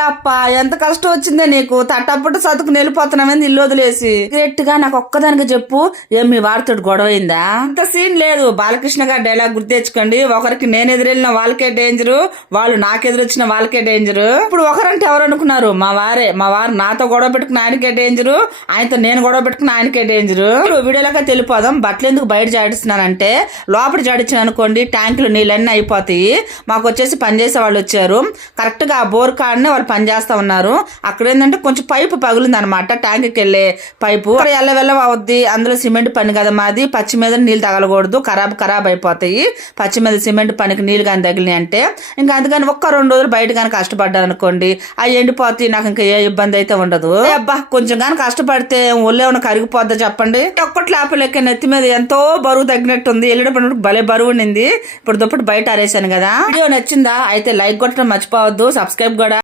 అప్ప ఎంత కష్టం వచ్చిందే నీకు? తట్టప్పుడు సతుకు వెళ్ళిపోతున్నామని ఇల్లు వదిలేసి? డైరెక్ట్గా నాకు ఒక్కదానికి చెప్పు ఏం మీ వారితో గొడవ అయిందా? అంత సీన్ లేదు. బాలకృష్ణ గారి డైలాగ్ గుర్తు తెచ్చుకోండి. ఒకరికి నేను ఎదురెళ్ళిన వాళ్ళకే డేంజర్ వాళ్ళు నాకెదురొచ్చిన వాళ్ళకే డేంజర్ ఇప్పుడు ఒకరంటే ఎవరు అనుకున్నారు? మా వారే. మా వారు నాతో గొడవ పెట్టుకున్న ఆయనకే డేంజర్ ఆయనతో నేను గొడవ పెట్టుకున్న ఆయనకే డేంజర్ వీడియోలోకి తెలిపోదాం. బట్టలు ఎందుకు బయట జాడిస్తున్నానంటే లోపల జాడించిన అనుకోండి ట్యాంకులు నీళ్ళన్నీ అయిపోతాయి. మాకు వచ్చేసి పనిచేసే వాళ్ళు వచ్చారు. కరెక్ట్గా ఆ బోర్ కాడనే వాళ్ళు పని చేస్తా ఉన్నారు. అక్కడ ఏంటంటే కొంచెం పైపు పగిలింది అనమాట ట్యాంక్కి వెళ్ళే పైపు. అక్కడ ఎల్ల వెళ్ళ అవుద్ది. అందులో సిమెంట్ పని కదా మాది. పచ్చి మీద నీళ్ళు తగలకూడదు. ఖరాబ్ ఖరాబ్ అయిపోతాయి. పచ్చి మీద సిమెంట్ పనికి నీళ్ళు కానీ తగిలినాయి అంటే ఇంకా అందుకని ఒక్క రెండు రోజులు బయట కానీ కష్టపడ్డాను అనుకోండి అవి ఎండిపోతాయి. నాకు ఇంకా ఏ ఇబ్బంది అయితే ఉండదు. అబ్బా కొంచెం కానీ కష్టపడితే ఒళ్ళే ఉన్న కరిగిపోద్దా చెప్పండి? ఒక్కటి లేపలేక నెత్తి మీద ఎంతో బరువు తగ్గినట్టుంది. వెళ్ళేటప్పుడు భలే బరువు ఉండింది. ఇప్పుడు దుప్పటి బయట ఆరేసాను కదా. వీడియో నచ్చిందా? అయితే లైక్ కొట్టడం మర్చిపోవద్దు. సబ్స్క్రైబ్ కూడా.